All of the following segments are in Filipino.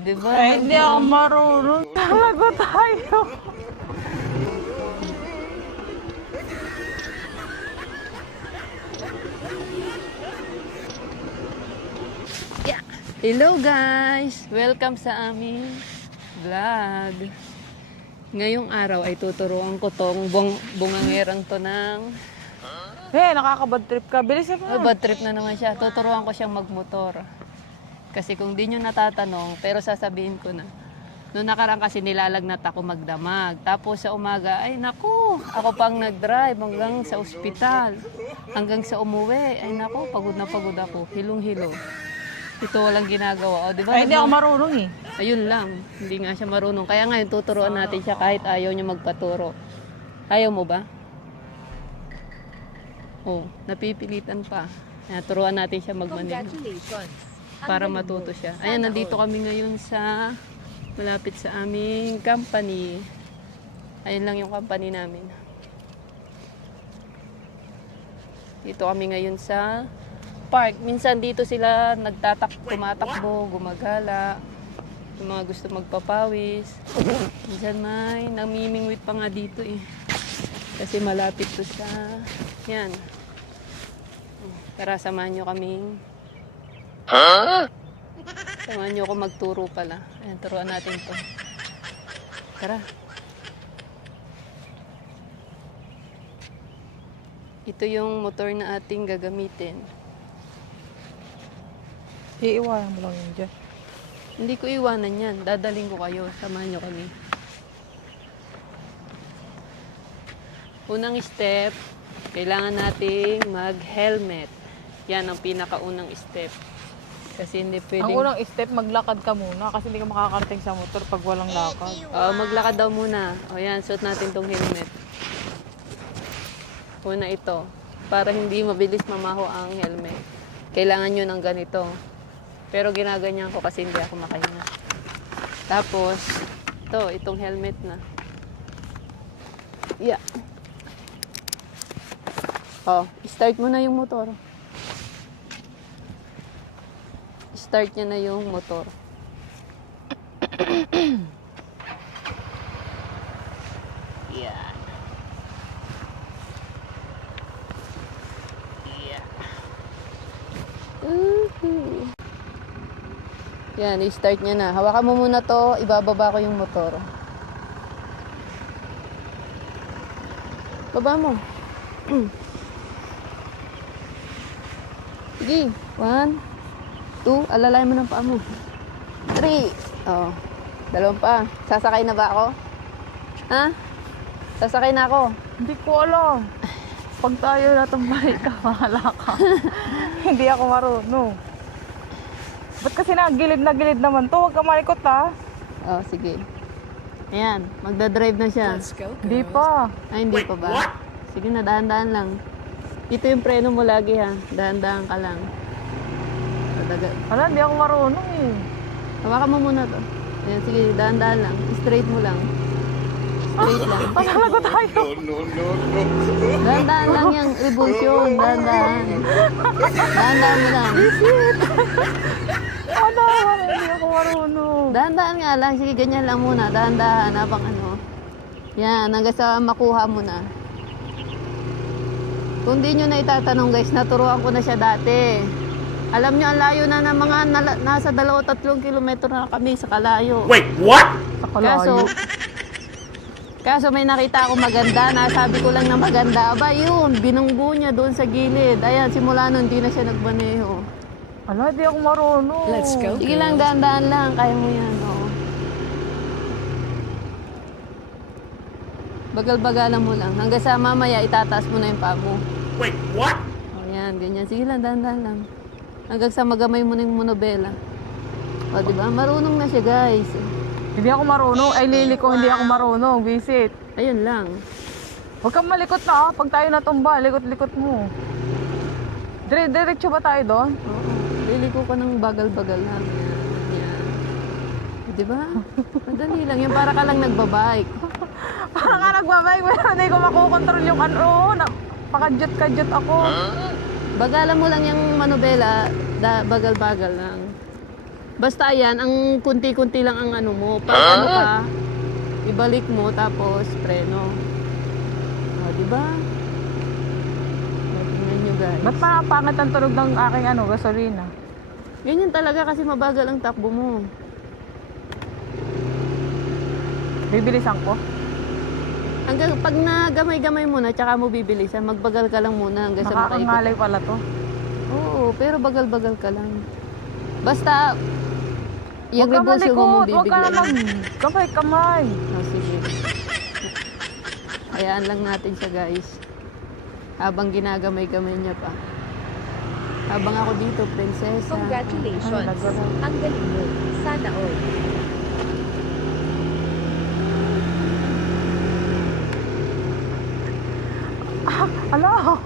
Diba? Ay, hindi ako marunong. Talaga tayo. Yeah. Hello guys! Welcome sa aming vlog. Ngayong araw ay tuturuan ko tong bungangerang to ng... Nakakabad trip ka. Bilis mo. bad trip na naman siya. Tuturuan ko siyang magmotor. Kasi kung di nyo natatanong, pero sasabihin ko na. Noong nakaraan kasi nilalagnat ako magdamag. Tapos sa umaga, ay naku, ako pang nag-drive hanggang sa ospital. Hanggang sa umuwi, ay naku, pagod na pagod ako. Hilong-hilo. Ito walang ginagawa. O, di ba? Ay, hindi ako marunong eh. Ayun lang, hindi nga siya marunong. Kaya ngayon, tuturuan natin siya kahit ayaw niya magpaturo. Ayaw mo ba? Oh, napipilitan pa. Ayan, turuan natin siya magmaneho. Para matuto siya. Ayan, nandito kami ngayon sa malapit sa aming company. Ayun lang yung company namin. Dito kami ngayon sa park. Minsan dito sila tumatakbo, gumagala. Yung mga gusto magpapawis. Minsan may namimingwit pa nga dito eh. Kasi malapit to sa... Yan. Tara, samahan nyo kaming... Samahan nyo ako magturo pala. Ayan, turuan natin to. Tara. Ito yung motor na ating gagamitin. Iiwanan mo lang yun dyan. Hindi ko iwanan yan. Dadaling ko kayo. Samahan nyo kami. Unang step, kailangan nating mag-helmet. Yan ang pinakaunang step. Kasi hindi pwedeng... Ang unang step, maglakad ka muna kasi hindi ka makakarating sa motor pag walang lakad. Maglakad daw muna. O yan, suot natin tong helmet. Una ito, para hindi mabilis mamaho ang helmet. Kailangan nyo ng ganito. Pero ginaganyan ko kasi hindi ako makahinga. Tapos, itong helmet na. Yeah. Start mo na yung motor. Start niya na yung motor. Yan. Yeah. Yan, i-start niya na. Hawakan mo muna to, ibababa ko yung motor. Baba mo. Sige, 1, 2, alalay mo ng paa mo. 3, dalawang pa. Sasakay na ba ako? Ha? Sasakay na ako. Hindi ko alam. Pag tayo natumbay ka, mahala ka. Hindi ako marunong. Ba't kasi nagilid na gilid naman to? Huwag ka malikot ha. Sige. Ayan, magdadrive na siya. Hindi pa. Ay, hindi pa ba? Sige na, dahan-dahan lang. Ito yung preno mo lagi ha. Dahan-dahan ka lang. Wala, hindi ako marunong eh. Hawakan mo muna to. Ayan, sige, dahan-dahan lang. Straight mo lang. Straight lang. Pasalago tayo. Dahan-dahan lang yung revolution. Dahan-dahan. Dahan-dahan mo lang. Ano? Hindi ako marunong. Dahan-dahan nga lang. Sige, ganyan lang muna. Dahan-dahan habang ano. Yan, hanggang sa makuha mo na. Kung di nyo na itatanong guys, naturuan ko na siya dati. Alam nyo, ang layo na ng mga nasa 2-3 kilometro na kami sa Kalayo. Wait, what? Sa Kalayo. Kaso may nakita ako maganda, nasabi ko lang na maganda. Aba yun, binunggo niya doon sa gilid. Ayan, simula nun, di na siya nagmaneho. Ala, di ako marunong. Let's go. Sige lang, dahan-dahan lang, kaya mo yan. Bagal-bagalan mo lang. Hanggang sa mamaya, itataas mo na yung paa mo. Wait, what? Yan, ganyan. Sige lang, dahan-dahan lang. Hanggang sa magamay mo na yung monobela. Diba? Marunong na siya, guys. Hindi ako marunong. Ay, lili ko, hindi ako marunong. Visit. Ayun lang. Huwag kang malikot na ha. Pag tayo natumba, likot-likot mo. Diretso ba tayo doon? Oo. Liliko ko ng bagal-bagal lang. Yan. Diba? Madali lang. Yung para ka lang nagbabike. Parang nga nagbabike, pero hindi ko makukontrol yung ano. Pakadyot-kadyot ako. Bagalan mo lang yung manubela, bagal-bagal lang. Basta yan, ang kunti-kunti lang ang ano mo. Pag ano ka, ibalik mo tapos preno. O, diba? O, tingnan nyo guys. Ba't pangat ang tunog ng aking gasolina? Ganyan talaga kasi mabagal ang takbo mo. Bibilisan ko. Hanggang pag nagamay-gamay mo na, tsaka mo bibilisan, magbagal ka lang muna hanggang sa makaikot. Nakakangalay pala to. Oo, pero bagal-bagal ka lang. Basta, yung Huwag ka rebolsyo mo malikot. Huwag ka bibigyan. naman. Kamay-kamay. Oh, sige. Hayaan lang natin siya guys. Habang ginagamay-gamay niya pa. Habang ako dito, prinsesa. Congratulations. Ay, nagwala. Ang galing mo. Sana all. Ala.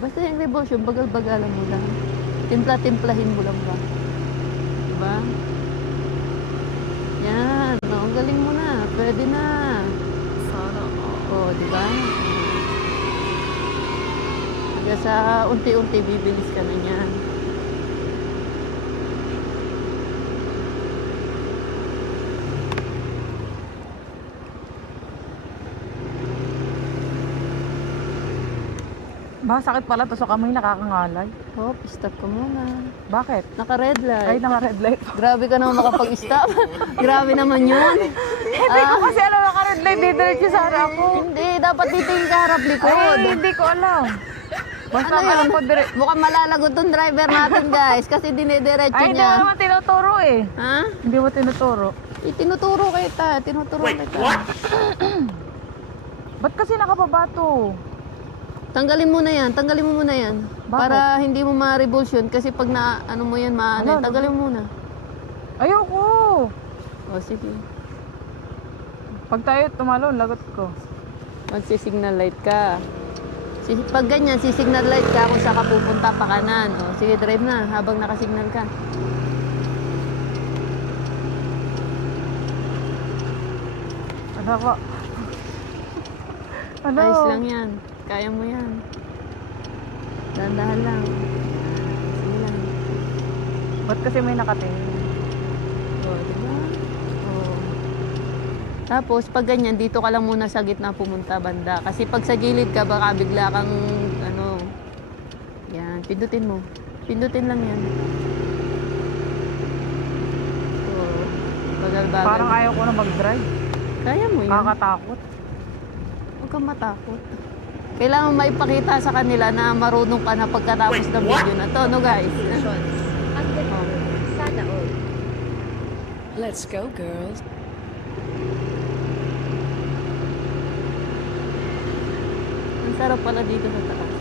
Basta yung rebolsyo, bagal-bagalan mo lang. Timpla-timplahin mo lang ba? Diba? Yan. Oh, ang galing mo na. Pwede na. Sana. Oh, diba? Hanggang sa unti-unti bibilis ka na niyan. Sakit pala to sa kamay, nakakangalay. Hop, stop ka muna. Bakit? Naka-red Ay, light. naka-red light. Grabe ka naman makapag-stop. Grabe naman yun. Hindi ko kasi alam naka-red light. Didiretso sana ako. Hindi, dapat dito yung kaharap likod. Ay, hindi ko alam. Basta Ano alam yun? ko Mukhang malalagot tong driver natin guys kasi dinidiretso Ay, hindi niya. mo naman tinuturo eh. Ha? Hindi mo tinuturo. Tinuturo kita. Tinuturo kita. Ba't kasi nakababa to? Tanggalin mo na yan. Tanggalin mo muna yan. Bakit? Para hindi mo ma-revulsion kasi pag na ano mo yan, Ano, tanggalin mo muna. Ayoko. O sige. Pag tayo tumalon, lagot ko. Magsi-signal light ka. Pag ganyan, si-signal light ka kung saan ka pupunta pa kanan. O sige, drive na habang nakasignal ka. Ano ko? Ano? Ayos lang yan. Kaya mo yan. Dahan-dahan lang. Sige lang. Ba't kasi may nakatingin? O, diba? O. Tapos, pag ganyan, dito ka lang muna sa gitna pumunta banda. Kasi pag sa gilid ka, baka bigla kang, yan, pindutin mo. Pindutin lang yan. So, bagal-bagal. Parang ayaw ko na mag-drive. Kaya mo yan. Kakatakot. Huwag kang matakot. Kailangan maipakita sa kanila na marunong ka na pagkatapos ng video na to, no guys? Congratulations. Ang galing mo. Sana all. Let's go, girls. Ang sarap pala dito sa taas.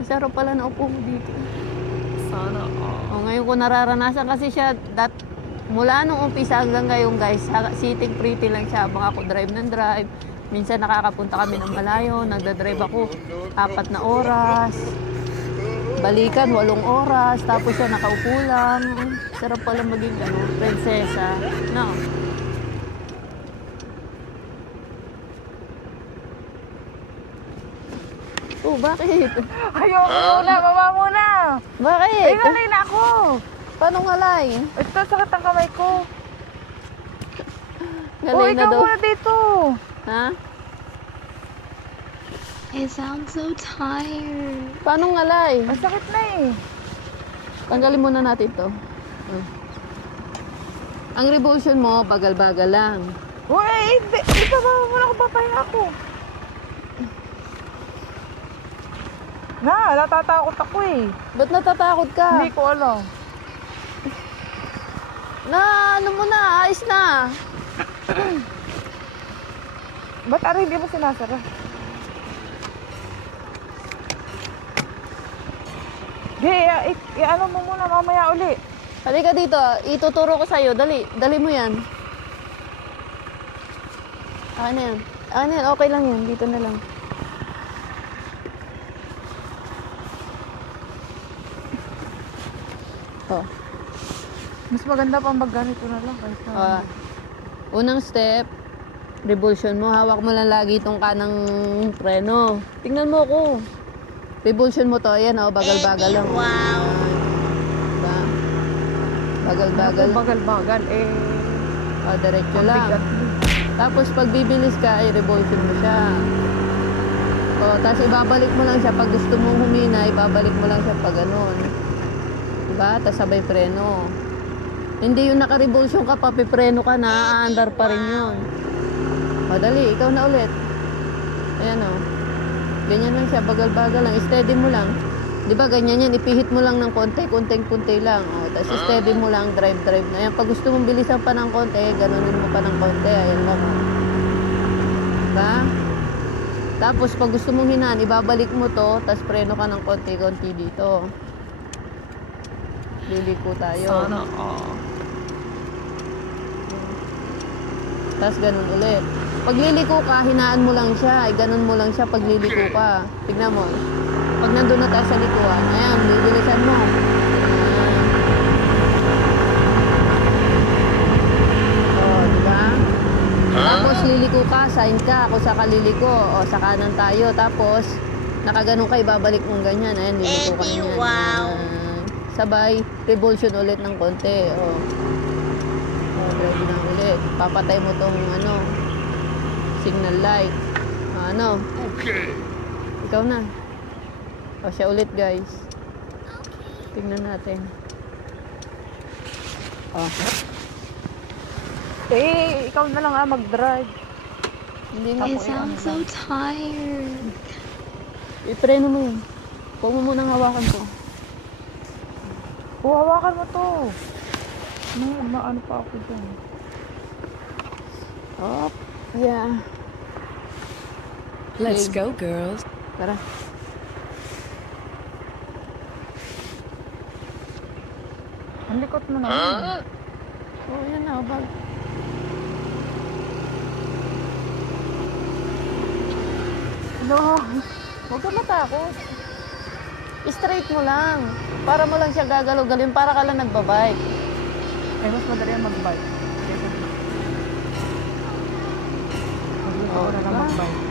Ang sarap pala na upo mo dito. Sana. O, ngayon ko nararanasan kasi siya, mula nung umpisa hanggang ngayon guys, sitting pretty lang siya habang ako drive ng drive. Minsan nakakapunta kami ng malayo, nagdadrive ako 4 na oras. Balikan, 8 oras, tapos siya nakaupo lang. Sarap pala maging prinsesa. No? Oh, bakit? Ayoko muna, baba muna. Bakit? Ay, ngalay na ako. Paano ngalay? Ito, sakit ang kamay ko. Ngalay na ikaw daw. muna dito. Ha? I sound so tired. Paano ngalay? Ang sakit na eh. Tanggalin muna natin to. Ang revulsion mo, bagal-bagal lang. Uy, hindi. Ito, baba muna ako, papahinga ako. Natatakot ako eh. Ba't natatakot ka? Hindi ko alam. Ano mo na, ayos na. Ba't hindi mo sinasara? Di, ano mo muna, mamaya uli. Halika dito, ituturo ko sa'yo. Dali, dali mo yan. Akin na yan. Akin na yan, okay lang yan. Dito na lang. Oh. Mas maganda pang magganito na lang kaysa... Unang step, revulsion mo. Hawak mo lang lagi itong kanang preno. Tingnan mo ako. Revulsion mo to, ayan oh, bagal-bagal lang. Wow. Diba? Bagal-bagal. Bagal-bagal eh. O, diretso lang. Bigat. Tapos pag bibilis ka, ay revulsion mo siya. O, tapos ibabalik mo lang siya. Pag gusto mong humina, ibabalik mo lang siya pag ganun. Diba? Tapos sabay preno. Hindi yung naka-revulsion ka, papipreno ka na, aandar pa rin yun. Madali, ikaw na ulit. Ayan o. Ganyan lang siya, bagal-bagal lang. Steady mo lang. Di ba ganyan yan, ipihit mo lang ng konti, kunting-kunti lang. O, tapos steady mo lang, drive na yan. Pag gusto mong bilisan pa ng konti, ganunin mo pa ng konti. Ayan lang. Diba? Tapos pag gusto mong hinaan, ibabalik mo to, tapos preno ka ng konti-konti dito. Liliko tayo. Sana all. Tapos ganun ulit. Pag liliko ka, hinaan mo lang siya. Ay, ganun mo lang siya pag liliko ka. Tignan mo. Pag nandun na tayo sa likuan, ayan, bibilisan mo. Ayan. O, diba? Tapos liliko ka, sign ka. Kung saan ka liliko, o sa kanan tayo. Tapos, nakaganon ka, ibabalik mong ganyan. Ayan, liliko ka niyan. Wow. Sabay, revulsion ulit ng konti. O. O, ready na ulit. Papatay mo tong ano, signal light. O, ano? Okay. Ikaw na. O, siya ulit, guys. Tingnan natin. O. Eh, ikaw na lang mag-drive. Hindi na I po. sound so tired. Ipreno mo yun. Huwag mo munang hawakan to. Hawakan mo to. Ano pa ako dyan. Oh, yeah. Let's Okay. go, girls. Tara. Ang likot mo naman. Oh, yan na. Bag. Ano? Huwag ka matakot. Straight mo lang. Para mo lang siya gagalaw-galawin. Para ka lang nagbabike. Eh, mas madali ang mag-bike. Ako na lang diba? mag-bike.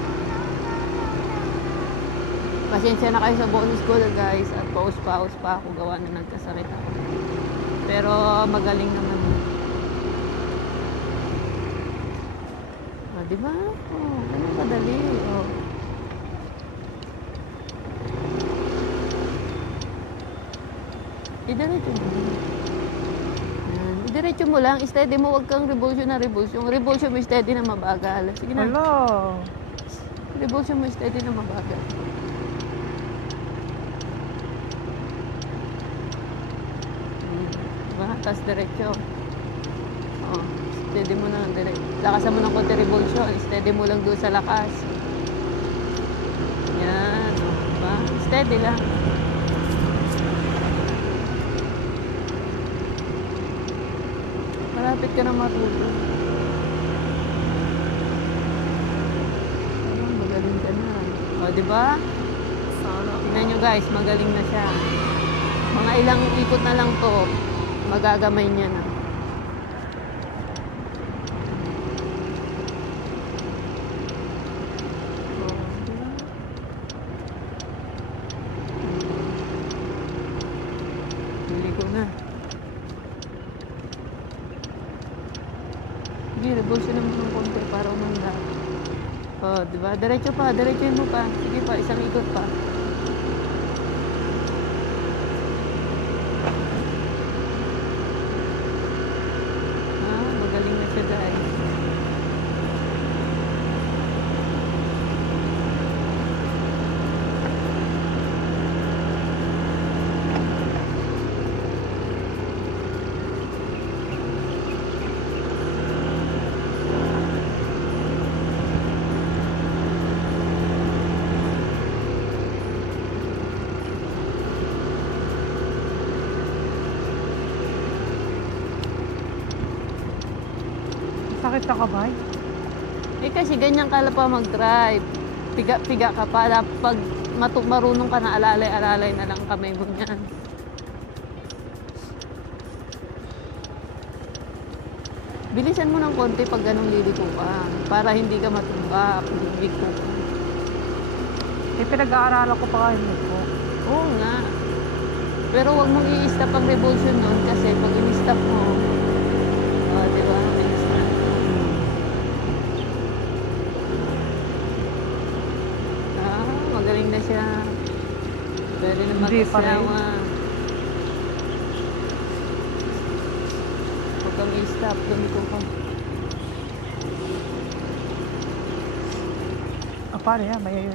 Pasensya na kayo sa bonus ko, guys. At paus-paus pa ako gawa na nagkasarit ako. Pero magaling naman. Ah, di ba? Oh, ganun kadali. Oh. Idiretso mo. Yan. Idiretso mo lang. Steady mo. Huwag kang revulsion na revulsion. Revulsion mo steady na mabagal. Sige na. Hello. Revulsion mo steady na mabagal. Diba? Tapos diretso. Oh, steady mo lang diretso. Lakasan mo ng konti revulsion. Steady mo lang doon sa lakas. Yan. Oh, diba? Steady lang. Malapit ka na matuto. Oh, magaling ka na. O, diba? Tingnan nyo guys, magaling na siya. Mga ilang ikot na lang to, magagamay niya na. Oh, diba? Pili ko na. Sige, reverse naman ng konti para umanda. Oh, diba? Diretso pa, diretsoin mo pa. Sige pa, isang ikot pa. Ah, magaling na siya guys. Sakit sa kabay. Eh kasi ganyan ka lang pa mag-drive. Piga-piga ka pa. Pag marunong ka na alalay-alalay na lang kamay mo niyan. Bilisan mo ng konti pag ganun liliko ka. Para hindi ka matumba. Liliko ka. Pinag-aaralan ko pa kayo po. Oo nga. Pero wag mong i-stop ang revolution nun kasi pag in-stop mo, di ba? In-stop. Magaling na siya. Pwede na Hindi pa rin. mag-asawa. Huwag kang i-stop. Lumiko ka. Paano yan? May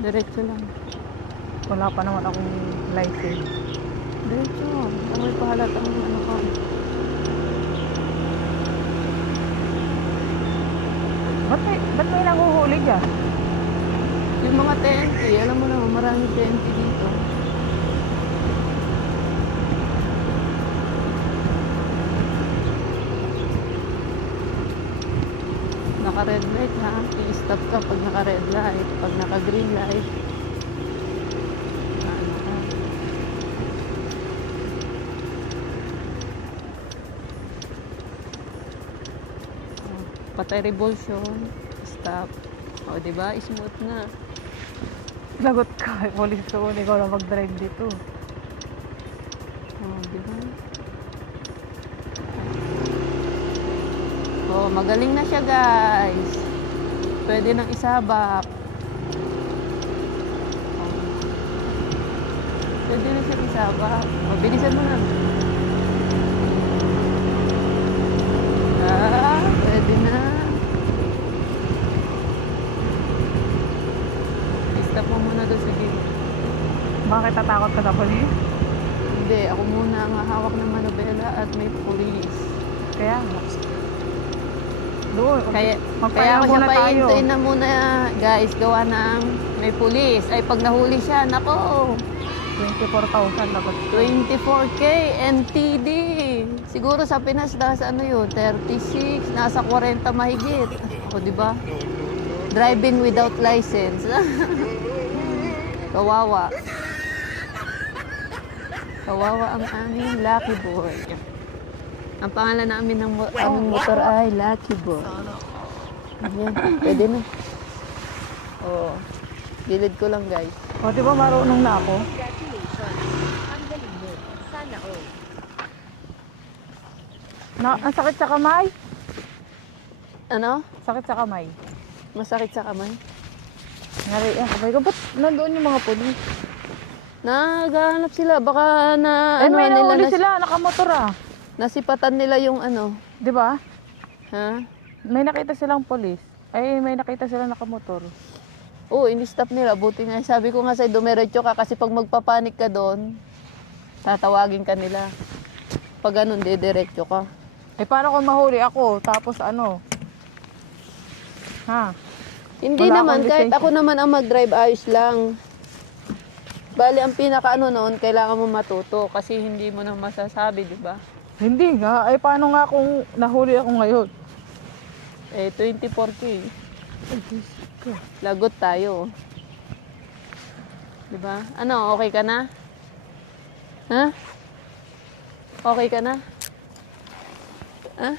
Diretso lang. wala pa naman akong license. Diretso. Amoy pahalatang ano ka. Ba't may nanguhuli dyan? Yung mga TNT, alam mo naman, maraming TNT dito. Naka-red light ha, i-stop ka pag naka-red light, pag naka-green light. Ano ka? Oh, patay revolution, stop. O, diba? Smooth na. Lagot ka. Police ko. Ikaw na mag-drive dito. Oh, diba? Oh, magaling na siya, guys. Pwede nang isabak. Oh. Pwede na siya isabak. Oh, bilisan mo na. Pwede na. Stop mo muna doon, sige. Bakit tatakot ka na police? Hindi, ako muna ang hawak ng manobela at may pulis. Kaya nga. Doon. Kaya Magpahinga ako siya muna tayo. pahintuin na muna, guys, gawa ng may pulis. Ay, pag nahuli siya, nako, 24,000 lagot. 24K NTD. Siguro sa Pinas, nasa ano yun, 36, nasa 40 mahigit. O, di ba? Driving without license. Kawawa. Kawawa ang aming Lucky Boy. Ang pangalan namin ng aming motor ay Lucky Boy. Ayan, pwede na. Oo. Gilid ko lang, guys. O, di ba marunong na ako? Congratulations. Ang galing mo. Sana all. Ang sakit sa kamay? Ano? Sakit sa kamay. Masakit sa kamay? Ngari ang kamay ko. Ba't nandoon yung mga polis? Naghahanap sila. Baka na, Ay, may nila, nahuli sila. Nakamotor ah. nasipatan nila yung ano. Di ba? Ha? May nakita silang polis. Ay, may nakita silang nakamotor. Oo, in-stop nila. Buti nga. Sabi ko nga sa'yo, dumiretso ka kasi pag magpapanik ka doon, tatawagin ka nila. Pag ganun, diretso ka. Eh, paano kung mahuli ako? Tapos ano? Ha? Hindi Wala naman, akong kahit lisensya. ako naman ang mag-drive, ayos lang. Bali, ang pinaka-ano noon, kailangan mo matuto kasi hindi mo na masasabi, di ba? Hindi nga. Ay, paano nga kung nahuli ako ngayon? Eh, 24K. Lagot tayo. Di ba? Ano, okay ka na? Ha? Okay ka na? Ha?